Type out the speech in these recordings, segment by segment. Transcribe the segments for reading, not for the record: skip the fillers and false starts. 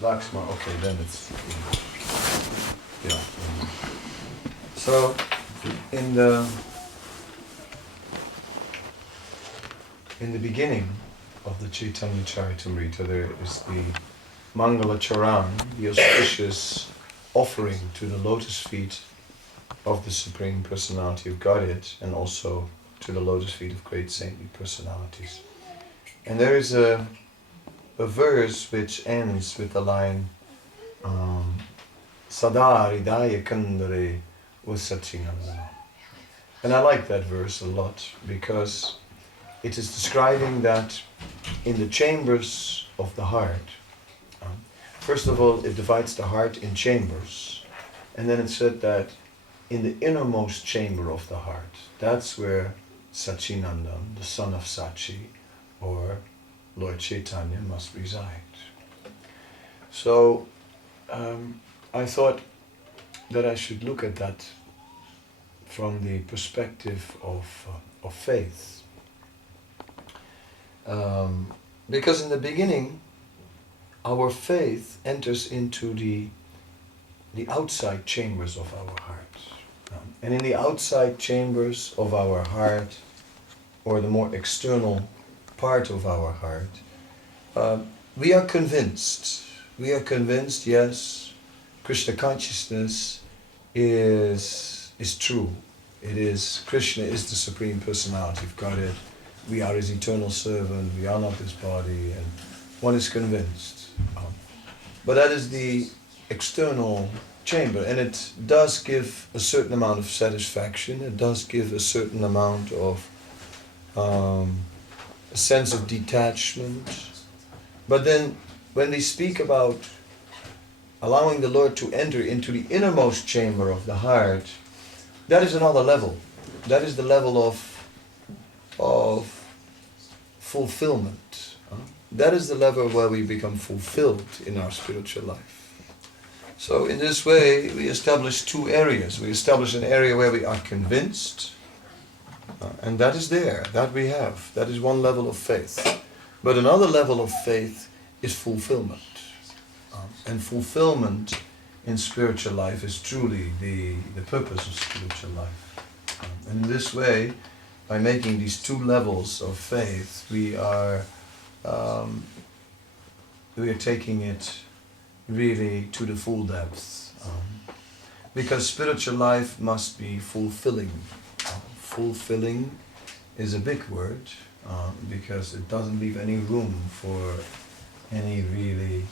Lakshma, okay, then it's yeah. So in the beginning of the Chaitanya Charitamrita, there is the Mangala Charan, the auspicious offering to the lotus feet of the Supreme Personality of Godhead, and also to the lotus feet of great saintly personalities. And there is a verse which ends with the line Sada Hridaya Kandare Usachinandana. And I like that verse a lot because it is describing that in the chambers of the heart, first of all, it divides the heart in chambers. And then it said that in the innermost chamber of the heart, that's where Sachinandan, the son of Sachi, or Lord Chaitanya, must reside. So I thought that I should look at that from the perspective of faith. Because in the beginning, our faith enters into the outside chambers of our heart. And in the outside chambers of our heart, or the more external part of our heart, we are convinced. We are convinced, yes, Krishna consciousness is true. It is, Krishna is the Supreme Personality of Godhead. We are His eternal servant. We are not this body, and one is convinced. But that is the external chamber, and it does give a certain amount of satisfaction. It does give a certain amount of a sense of detachment. But then, when they speak about allowing the Lord to enter into the innermost chamber of the heart, that is another level. That is the level of fulfillment. That is the level where we become fulfilled in our spiritual life. So in this way, we establish two areas. We establish an area where we are convinced, and that is there, that we have. That is one level of faith. But another level of faith is fulfillment. And fulfillment in spiritual life is truly the purpose of spiritual life. And in this way, by making these two levels of faith, we are taking it really to the full depth. Because spiritual life must be fulfilling. Fulfilling is a big word, because it doesn't leave any room for any really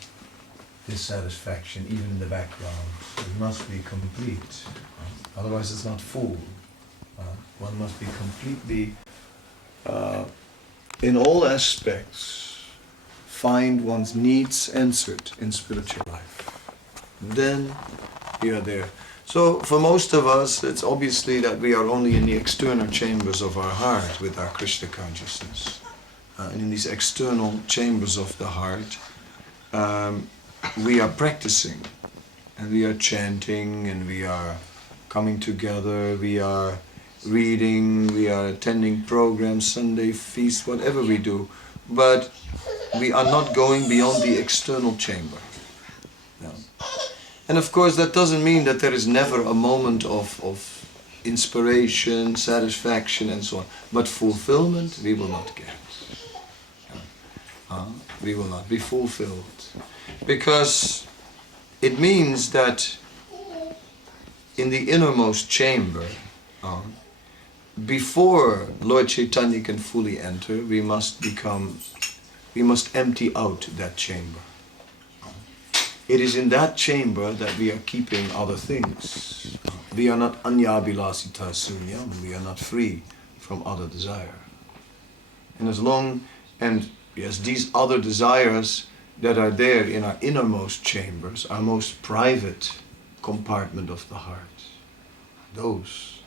dissatisfaction, even in the background. It must be complete. Otherwise it's not full. One must be completely, in all aspects, find one's needs answered in spiritual life. Then we are there. So for most of us, it's obviously that we are only in the external chambers of our heart with our Krishna consciousness. And in these external chambers of the heart, we are practicing, and we are chanting, and we are coming together, we are reading, we are attending programs, Sunday feasts, whatever we do. But we are not going beyond the external chamber. No. And of course that doesn't mean that there is never a moment of inspiration, satisfaction and so on. But fulfillment we will not get. We will not be fulfilled. Because it means that in the innermost chamber, before Lord Chaitanya can fully enter, we must empty out that chamber. It is in that chamber that we are keeping other things. We are not anyabhilasita sunyam, we are not free from other desire. And yes, these other desires that are there in our innermost chambers, our most private compartment of the heart, those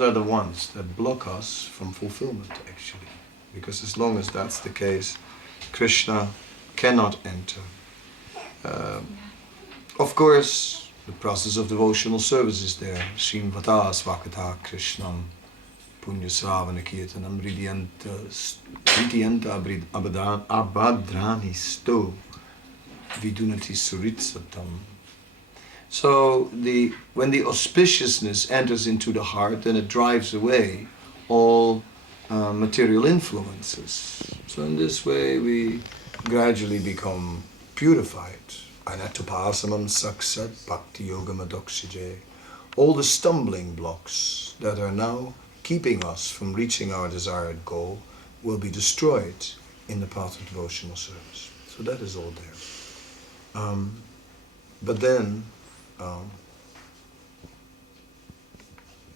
are the ones that block us from fulfillment, actually. Because as long as that's the case, Krishna cannot enter. Of course, the process of devotional service is there. Srimvata Svakata Krishnam Punya Sravana Kirtanam Ridyanta Abhadrani Sto Vidunati Suritsatam. So when the auspiciousness enters into the heart, then it drives away all material influences. So in this way we gradually become purified. Anatupasamam saksat bhakti yoga madoksije all the stumbling blocks that are now keeping us from reaching our desired goal will be destroyed in the path of devotional service. So that is all there. But then,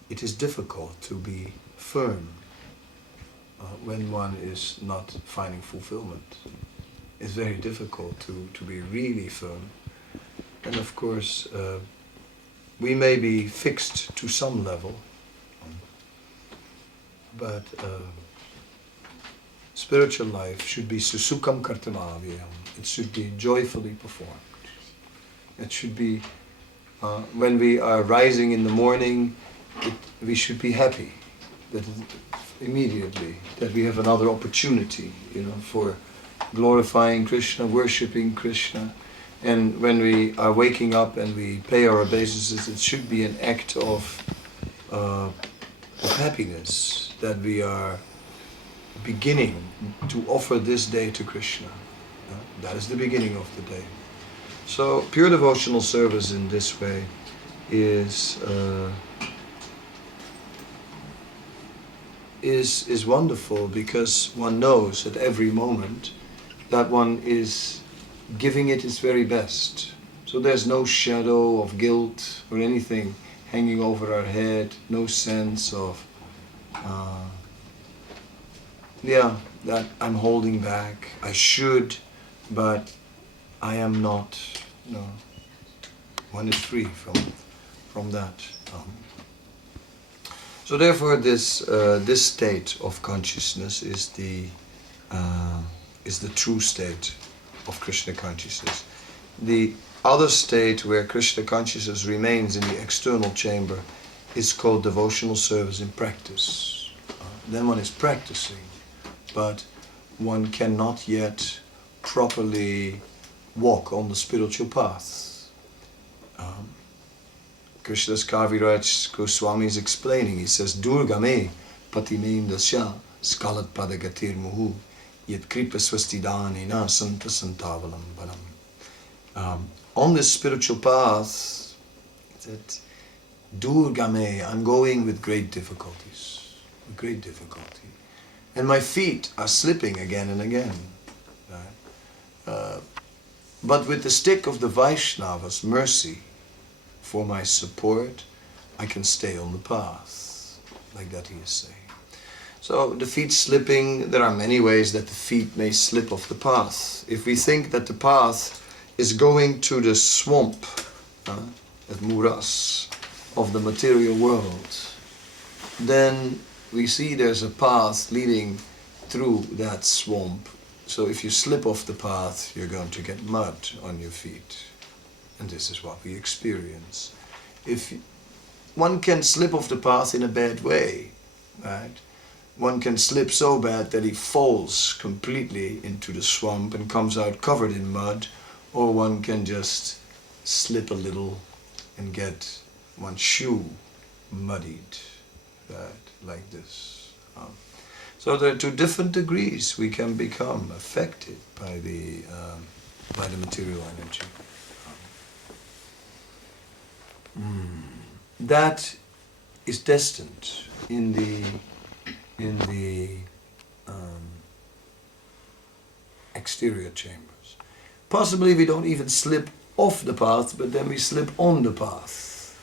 it is difficult to be firm when one is not finding fulfillment. It's very difficult to be really firm. And of course, we may be fixed to some level, but spiritual life should be susukam kartamavyam. It should be joyfully performed. It should be, when we are rising in the morning, we should be happy that immediately that we have another opportunity, for glorifying Krishna, worshipping Krishna. And when we are waking up and we pay our obeisances, it should be an act of happiness that we are beginning to offer this day to Krishna. That is the beginning of the day. So pure devotional service in this way is wonderful, because one knows at every moment that one is giving it its very best. So there's no shadow of guilt or anything hanging over our head, no sense of that I'm holding back, I should, but I am not. No, one is free from that. So therefore, this state of consciousness is the true state of Krishna consciousness. The other state where Krishna consciousness remains in the external chamber is called devotional service in practice. Then one is practicing, but one cannot yet properly walk on the spiritual path. Krishna's Kaviraj Goswami is explaining. He says, Durgame patimeem dasya skalat padagatir muhu yet kripa swastidani na santa santavalambanam. On this spiritual path, that Durgame, I'm going with great difficulties, with great difficulty. And my feet are slipping again and again. Right? But with the stick of the Vaishnava's mercy for my support, I can stay on the path. Like that he is saying. So the feet slipping, there are many ways that the feet may slip off the path. If we think that the path is going to the swamp, at Muras, of the material world, then we see there's a path leading through that swamp. So if you slip off the path, you're going to get mud on your feet. And this is what we experience. If one can slip off the path in a bad way, right? One can slip so bad that he falls completely into the swamp and comes out covered in mud, or one can just slip a little and get one's shoe muddied, right? Like this. So there are two different degrees we can become affected by the material energy. That is destined in the exterior chambers. Possibly we don't even slip off the path, but then we slip on the path.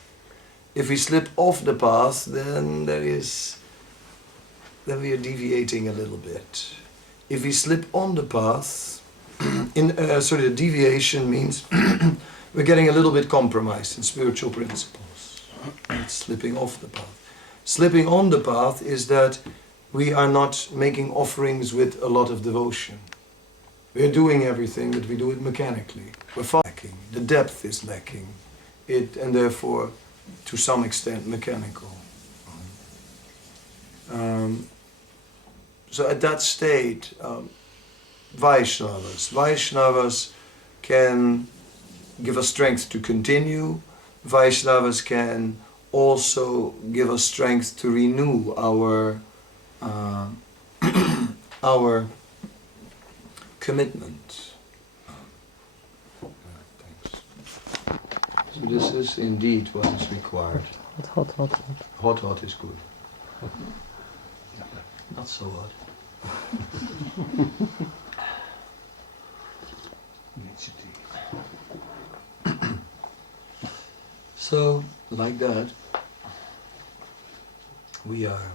If we slip off the path, then we are deviating a little bit. If we slip on the path, the deviation means we're getting a little bit compromised in spiritual principles. It's slipping off the path. Slipping on the path is that we are not making offerings with a lot of devotion. We're doing everything, but we do it mechanically. We're lacking. The depth is lacking. And therefore, to some extent, mechanical. So at that state, Vaishnavas can give us strength to continue. Vaishnavas can also give us strength to renew our commitment. Thanks. So this is indeed what is required. Hot. Hot is good. Not so hot. So, like that, we are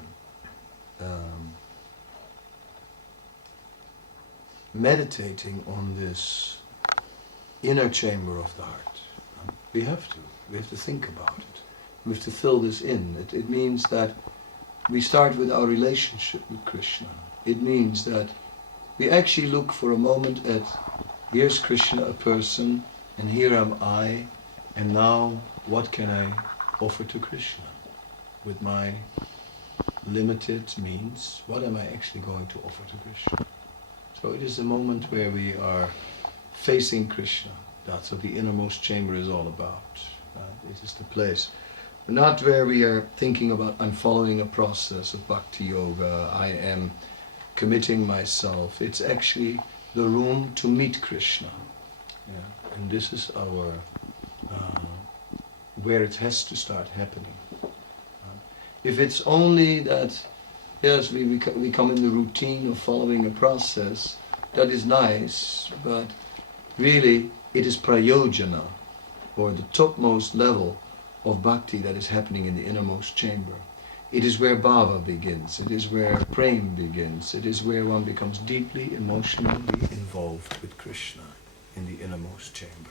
meditating on this inner chamber of the heart. We have to think about it. We have to fill this in. It means that we start with our relationship with Krishna. It means that we actually look for a moment at, here's Krishna, a person, and here am I, and now what can I offer to Krishna? With my limited means, what am I actually going to offer to Krishna? So it is a moment where we are facing Krishna. That's what the innermost chamber is all about. It is the place. Not where we are thinking about, I'm following a process of bhakti yoga, I am committing myself. It's actually the room to meet Krishna. Yeah. And this is our, where it has to start happening. If it's only that, yes, we come in the routine of following a process, that is nice, but really it is prayojana, or the topmost level of bhakti that is happening in the innermost chamber. It is where bhava begins, it is where prem begins, it is where one becomes deeply emotionally involved with Krishna in the innermost chamber.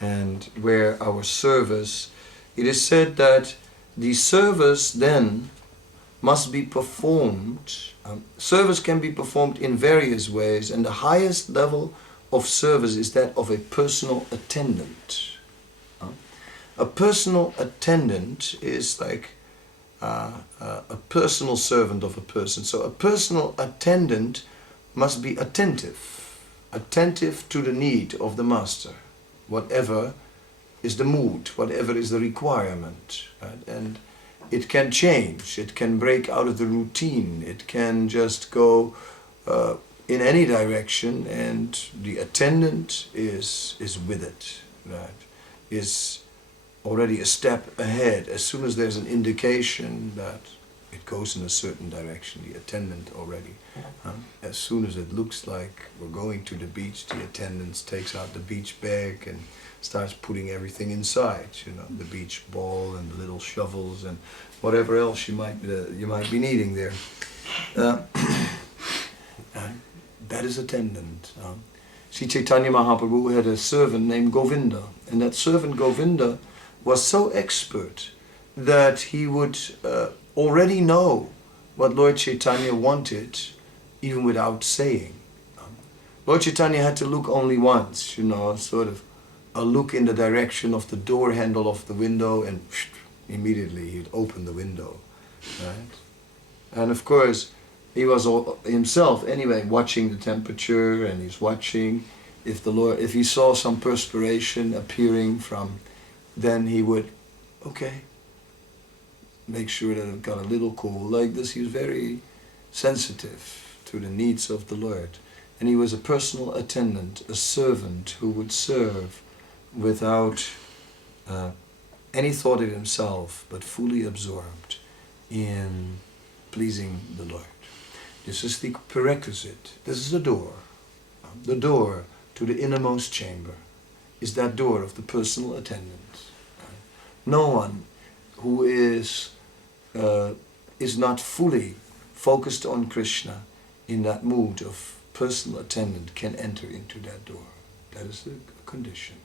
And where our service, it is said that the service then must be performed. Service can be performed in various ways, and the highest level of service is that of a personal attendant. A personal attendant is like a personal servant of a person. So a personal attendant must be attentive to the need of the master, whatever is the mood, whatever is the requirement, right? And it can change, it can break out of the routine, it can just go in any direction, and the attendant is with it, right? Is already a step ahead. As soon as there's an indication that it goes in a certain direction, the attendant already, as soon as it looks like we're going to the beach, the attendant takes out the beach bag and starts putting everything inside, the beach ball and the little shovels and whatever else you might be needing there. That is attendant. Sri Chaitanya Mahaprabhu had a servant named Govinda, and that servant Govinda was so expert that he would already know what Lord Chaitanya wanted, even without saying. Lord Chaitanya had to look only once, sort of a look in the direction of the door handle of the window, and immediately he'd open the window, right? And of course, he was himself anyway watching the temperature, and he's watching if he saw some perspiration appearing from, then he would, make sure that it got a little cool. Like this, he was very sensitive to the needs of the Lord. And he was a personal attendant, a servant who would serve without any thought of himself, but fully absorbed in pleasing the Lord. This is the prerequisite. This is the door. The door to the innermost chamber is that door of the personal attendant. No one who is not fully focused on Krishna in that mood of personal attendant can enter into that door. That is the condition.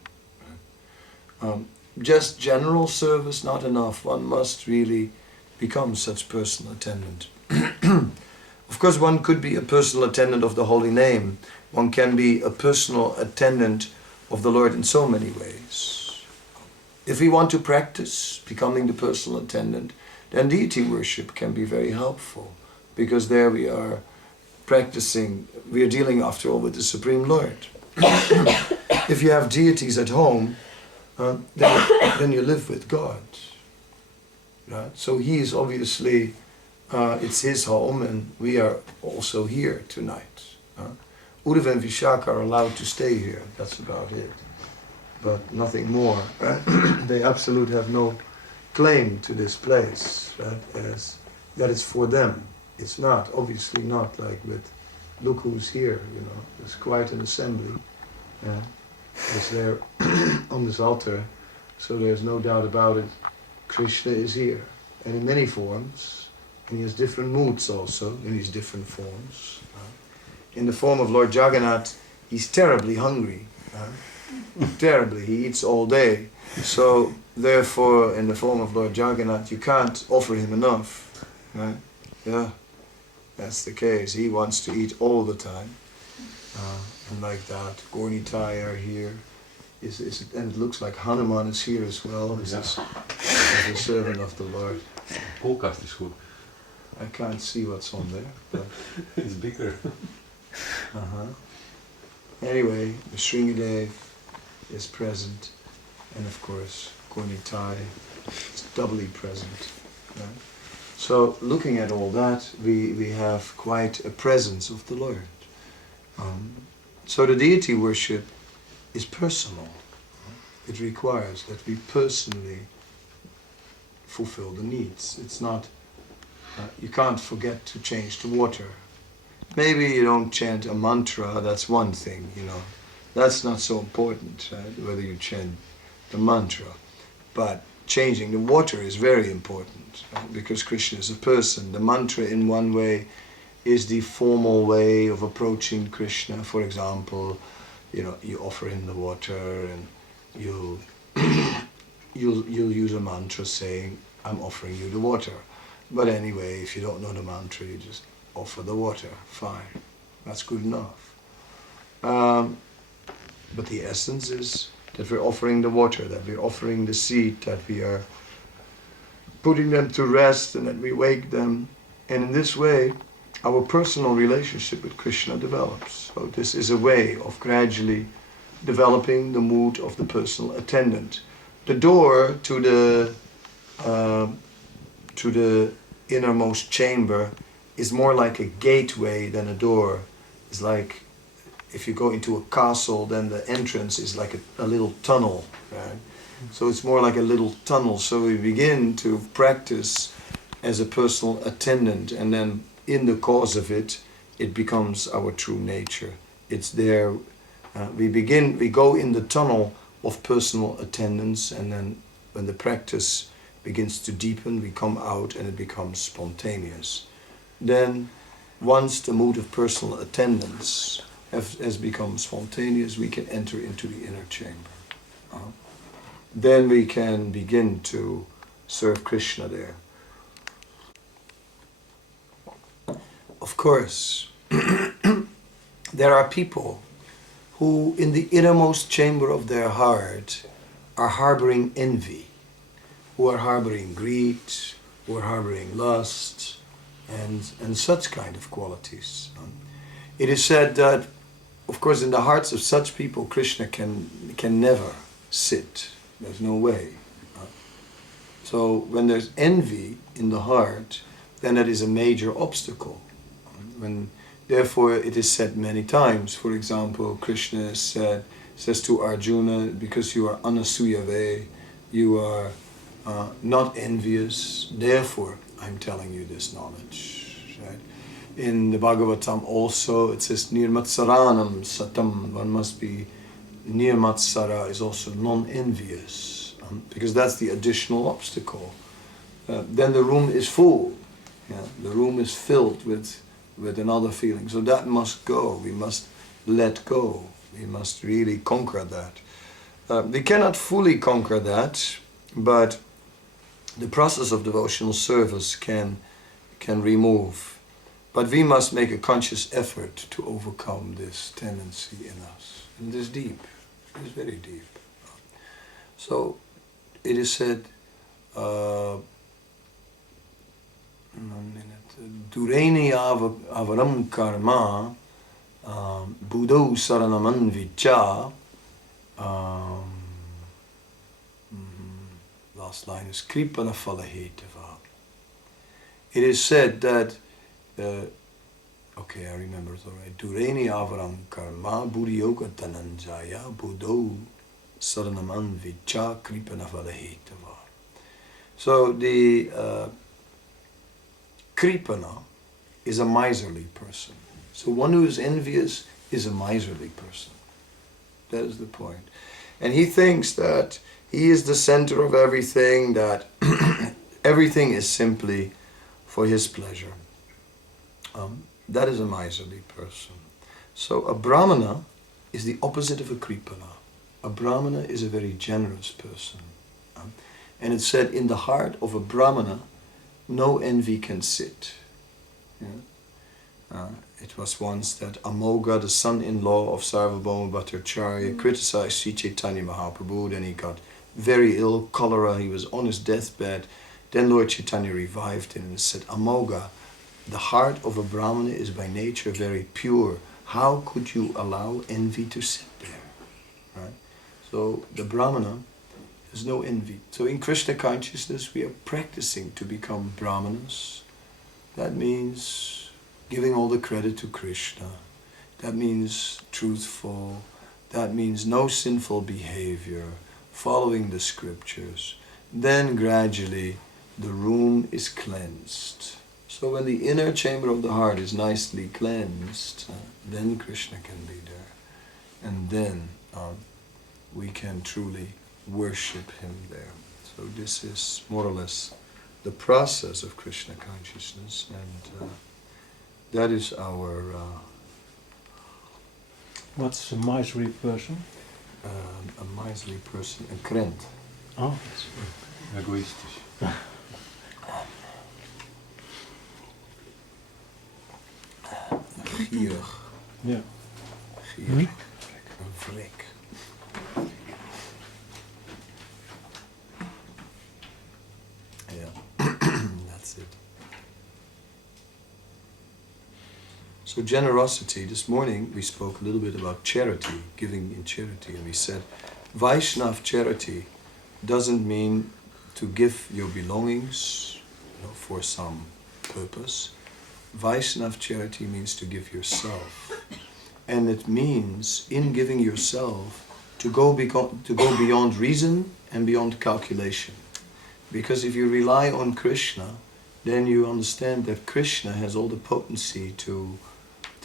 Just general service, not enough. One must really become such personal attendant. Of course, one could be a personal attendant of the holy name. One can be a personal attendant of the Lord in so many ways. If we want to practice becoming the personal attendant, then deity worship can be very helpful, because there we are practicing, we are dealing after all with the Supreme Lord. If you have deities at home, then you live with God. Right? So he is obviously, it's his home, and we are also here tonight. Uddhava and Vishaka are allowed to stay here, that's about it. But nothing more. They absolutely have no claim to this place, right, as that it's for them. It's not, obviously not like with, look who's here, you know. There's quite an assembly, yeah, is there on this altar, so there's no doubt about it. Krishna is here, and in many forms, and he has different moods also, in his different forms. In the form of Lord Jagannath, he's terribly hungry, terribly, he eats all day. So therefore, in the form of Lord Jagannath, you can't offer him enough, right? Yeah, that's the case. He wants to eat all the time, and like that. Gornitai are here, and it looks like Hanuman is here as well, as a servant of the Lord. Koelkast is goed. I can't see what's on there, but It's bigger. Anyway, the Sringadev is present, and of course, Gornitai is doubly present. Right? So, looking at all that, we have quite a presence of the Lord. So the deity worship is personal. It requires that we personally fulfill the needs. It's not, you can't forget to change the water. Maybe you don't chant a mantra, that's one thing, you know. That's not so important, right? Whether you chant the mantra. But changing the water is very important, right? Because Krishna is a person. The mantra in one way is the formal way of approaching Krishna. For example, you know, you offer him the water and you'll use a mantra saying, I'm offering you the water. But anyway, if you don't know the mantra, you just offer the water. Fine. That's good enough. But the essence is that we're offering the water, that we're offering the seed, that we are putting them to rest and that we wake them. And in this way, our personal relationship with Krishna develops. So this is a way of gradually developing the mood of the personal attendant. The door to the innermost chamber is more like a gateway than a door. It's like if you go into a castle, then the entrance is like a little tunnel, right? So it's more like a little tunnel. So we begin to practice as a personal attendant, and then in the course of it, it becomes our true nature. It's there. We go in the tunnel of personal attendance, and then when the practice begins to deepen, we come out and it becomes spontaneous. Then, once the mood of personal attendance has become spontaneous, we can enter into the inner chamber. Then we can begin to serve Krishna there. Of course, there are people who in the innermost chamber of their heart are harboring envy, who are harboring greed, who are harboring lust, and such kind of qualities. It is said that, of course, in the hearts of such people, Krishna can never sit. There's no way. So when there's envy in the heart, then that is a major obstacle. Therefore, it is said many times. For example, Krishna says to Arjuna, because you are anasuyave, you are not envious, therefore I'm telling you this knowledge. Right? In the Bhagavatam also, it says nirmatsaranam satam. One must be, nirmatsara is also non-envious, because that's the additional obstacle. Then the room is full. Yeah? The room is filled with another feeling. So that must go. We must let go. We must really conquer that. We cannot fully conquer that, but the process of devotional service can remove. But we must make a conscious effort to overcome this tendency in us. And it is deep. It is very deep. So it is said, Dureni avaram karma buddho saranaman vicha. Last line is kripana falahetava. It is said that, okay, I remember it alright. Dureni avaram karma buddhyoga tananjaya buddho saranaman vicha kripana falahetava. So the Kripana is a miserly person. So one who is envious is a miserly person. That is the point. And he thinks that he is the center of everything, that everything is simply for his pleasure. That is a miserly person. So a Brahmana is the opposite of a Kripana. A Brahmana is a very generous person. And it said, in the heart of a Brahmana, no envy can sit. Yeah? It was once that Amoga, the son-in-law of Sarvabhauma Bhattacharya, criticized Sri Chaitanya Mahaprabhu. Then he got very ill, cholera, he was on his deathbed. Then Lord Chaitanya revived him and said, Amoga, the heart of a Brahmana is by nature very pure. How could you allow envy to sit there? Right? So the Brahmana has no envy. So in Krishna consciousness we are practicing to become Brahmanas. That means giving all the credit to Krishna. That means truthful. That means no sinful behavior, following the scriptures. Then gradually the room is cleansed. So when the inner chamber of the heart is nicely cleansed, then Krishna can be there. And then we can truly worship him there. So this is more or less the process of Krishna consciousness, and that is our... What's a miserly person? a miserly person, a krent. Oh, Egoïstisch. Gierig. yeah. Gierig. Een vrek. Yeah, that's it. So generosity, this morning we spoke a little bit about charity, giving in charity, and we said Vaishnav charity doesn't mean to give your belongings, for some purpose. Vaishnav charity means to give yourself. And it means, in giving yourself, to go beyond reason and beyond calculation. Because if you rely on Krishna, then you understand that Krishna has all the potency to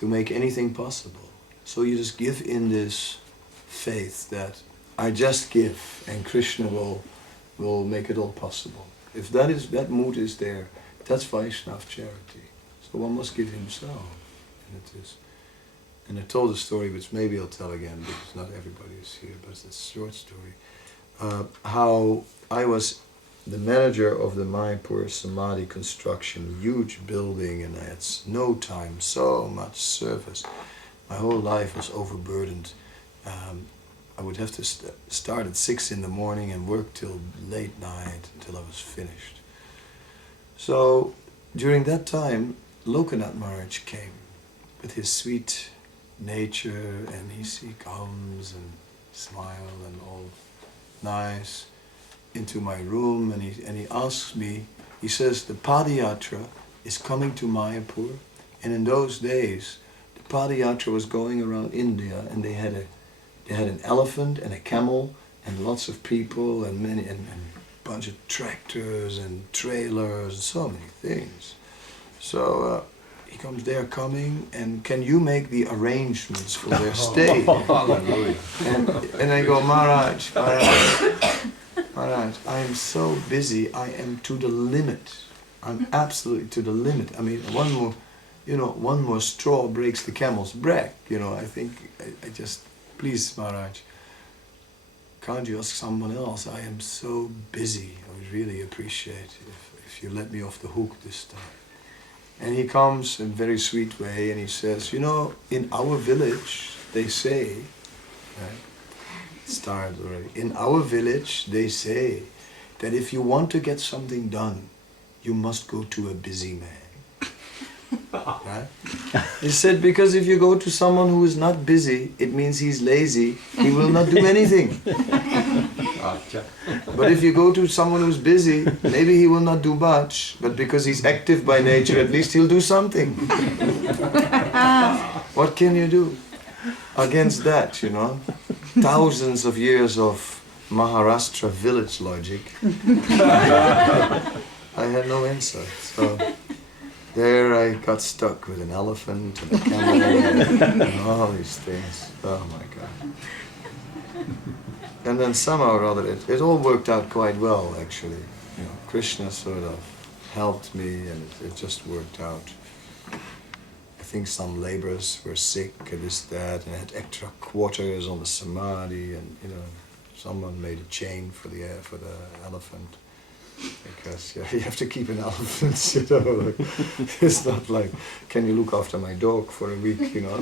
make anything possible. So you just give in this faith that I just give and Krishna will make it all possible. If that mood is there, that's Vaishnav charity. So one must give himself. And it is. And I told a story which maybe I'll tell again because not everybody is here, but it's a short story. How I was the manager of the Mayapur Samadhi construction, huge building, and I had no time, so much service. My whole life was overburdened. I would have to start at 6 in the morning and work till late night until I was finished. So during that time, Lokanath Maharaj came with his sweet nature, and he comes and smiles and all nice into my room, and he asks me, he says, the Padayatra is coming to Mayapur, and in those days the Padayatra was going around India, and they had an elephant and a camel and lots of people and a bunch of tractors and trailers and so many things. So he comes, they are coming, and can you make the arrangements for their stay? And I go, Maharaj, I am so busy, I am to the limit. I'm absolutely to the limit. I mean, one more straw breaks the camel's back. I think I just, please, Maharaj, can't you ask someone else? I am so busy. I would really appreciate if you let me off the hook this time. And he comes in a very sweet way and he says, in our village, they say, right? It started already. In our village, they say that if you want to get something done, you must go to a busy man. Right? He said, because if you go to someone who is not busy, it means he's lazy. He will not do anything. But if you go to someone who's busy, maybe he will not do much, but because he's active by nature, at least he'll do something. What can you do against that, Thousands of years of Maharashtra village logic. I had no insight. So there I got stuck with an elephant and a camel and all these things. Oh my God. And then somehow or other it all worked out quite well actually. You know, Krishna sort of helped me and it just worked out. I think some laborers were sick and this, that, and I had extra quarters on the samadhi and you know, someone made a chain for the elephant. Because yeah, you have to keep an elephant, you know. Like, it's not like, can you look after my dog for a week, you know?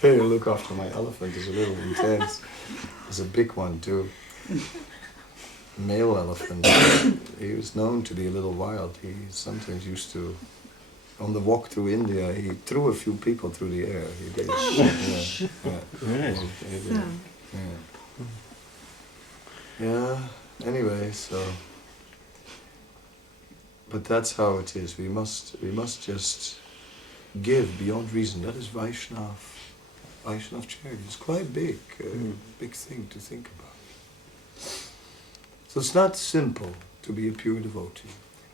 Can you look after my elephant is a little intense. It's a big one too. Male elephant. He was known to be a little wild. He sometimes used to, on the walk through India, he threw a few people through the air. He did. Yeah. Anyway, so, but that's how it is. We must just give beyond reason. That is Vaishnav charity. It's quite big, big thing to think about. So it's not simple to be a pure devotee,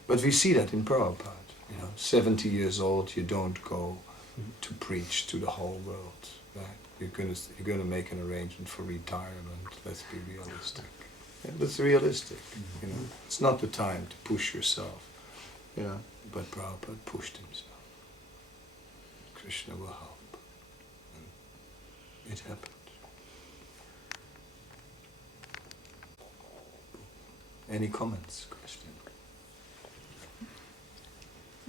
but we see that in Prabhupada. You know, 70 years old, you don't go to preach to the whole world. Right? You're gonna make an arrangement for retirement. Let's be realistic. Yeah, that's realistic, you know. It's not the time to push yourself, you know. But Prabhupada pushed himself. Krishna will help. And it happened. Any comments, Christian?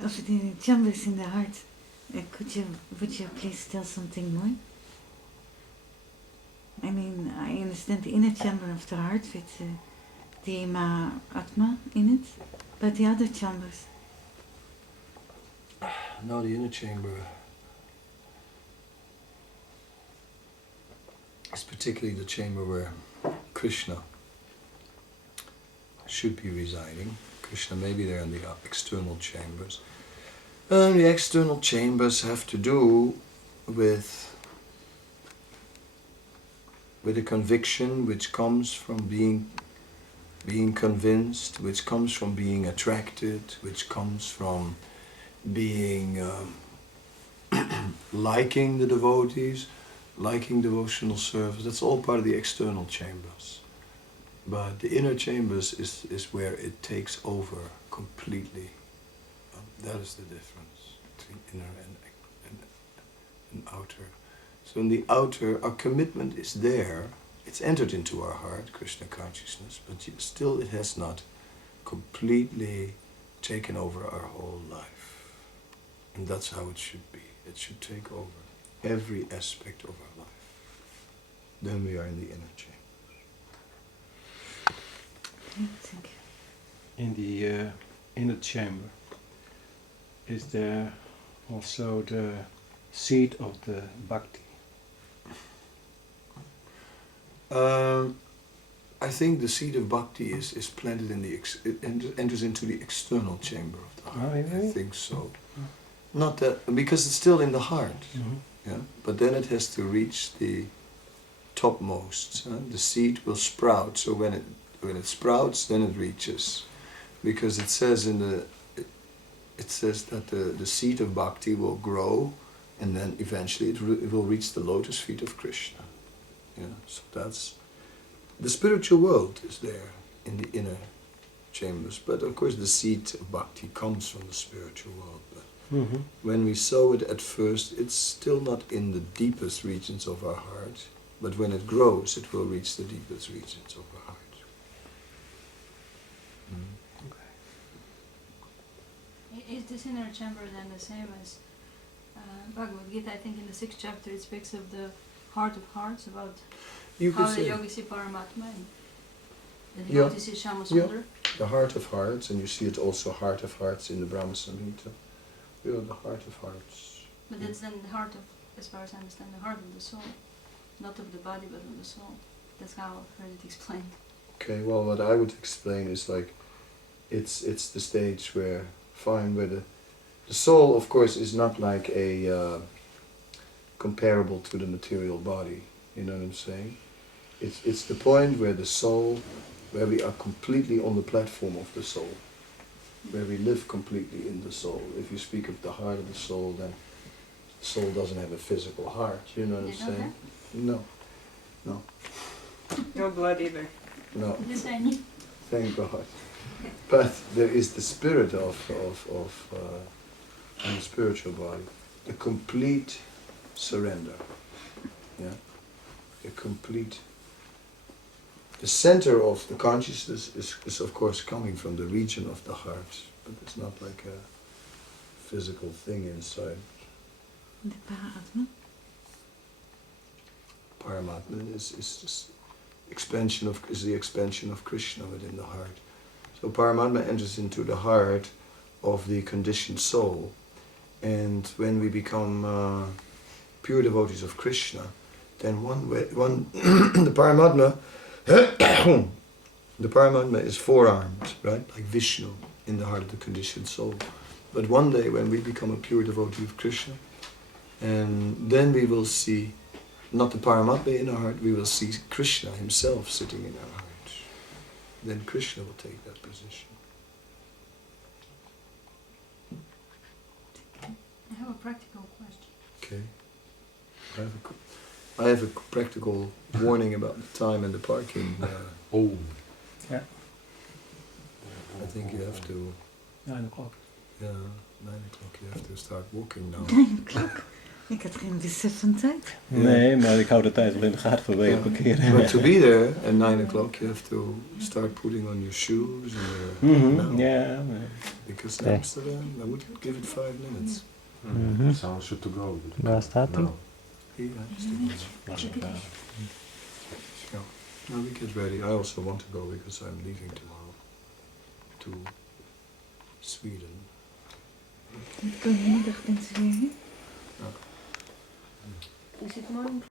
Of it in the chambers in the heart, would you please tell something more? I mean, I understand the inner chamber of the heart with the Atma in it, but the other chambers? No, the inner chamber is particularly the chamber where Krishna should be residing. Krishna may be there in the external chambers. The external chambers have to do with a conviction which comes from being convinced, which comes from being attracted, which comes from being liking the devotees, liking devotional service. That's all part of the external chambers. But the inner chambers is where it takes over completely. That is the difference between inner and outer. So in the outer, our commitment is there. It's entered into our heart, Krishna consciousness, but still it has not completely taken over our whole life. And that's how it should be. It should take over every aspect of our life. Then we are in the inner chamber. Thank you. In the inner chamber, is there also the seed of the bhakti? I think the seed of bhakti is planted in it enters into the external chamber of the heart. Oh, really? I think so. Not that, because it's still in the heart. Yeah, but then it has to reach the topmost. The seed will sprout. So when it sprouts, then it reaches, because it says it says that the seed of bhakti will grow, and then eventually it will reach the lotus feet of Krishna. Yeah, so that's the spiritual world is there in the inner chambers, but of course the seed of bhakti comes from the spiritual world. But when we sow it at first, it's still not in the deepest regions of our heart, but when it grows, it will reach the deepest regions of our heart. Is this inner chamber then the same as Bhagavad Gita? I think in the 6th chapter it speaks of the heart of hearts, about how the yogis see Paramatma and the devotees see Shama Sundar. The heart of hearts, and you see it also heart of hearts in the Brahma Samhita. The heart of hearts. But that's then the heart of, as far as I understand, the heart of the soul. Not of the body, but of the soul. That's how I've heard it explained. Okay, well, what I would explain is like, it's the stage where, where the soul, of course, is not like a comparable to the material body. You know what I'm saying? It's the point where the soul, where we are completely on the platform of the soul, where we live completely in the soul. If you speak of the heart of the soul, then the soul doesn't have a physical heart. You know what I'm You don't saying? No. No. No blood either. No. This I knew. Thank God. But there is the spirit of the spiritual body, a complete surrender. Yeah, a complete. The center of the consciousness is of course coming from the region of the heart, but it's not like a physical thing inside. De para-atma. Paramatma is this expansion of the expansion of Krishna within the heart. So Paramatma enters into the heart of the conditioned soul, and when we become pure devotees of Krishna, then the Paramatma, the Paramatma is four-armed, right, like Vishnu in the heart of the conditioned soul. But one day, when we become a pure devotee of Krishna, and then we will see not the Paramatma in our heart, we will see Krishna himself sitting in our heart. Then Krishna will take that position. I have a practical question. Okay. I have a practical warning about the time and the parking. Oh. Yeah. I think you have to, 9 o'clock. yeah, 9 o'clock you have to start walking now. 9 o'clock. Ik had geen besef van tijd. Nee, maar ik hou de tijd wel in de gaten vanwege parkeren. But to be there at 9 o'clock you have to start putting on your shoes and now. Ja. Because in Amsterdam, I would give it 5 minutes. Sounds good to go. Waar staat hij? No. Yeah, now we get ready. I also want to go because I'm leaving tomorrow to Sweden. Goedemiddag, bent u weer hier? Is it morning?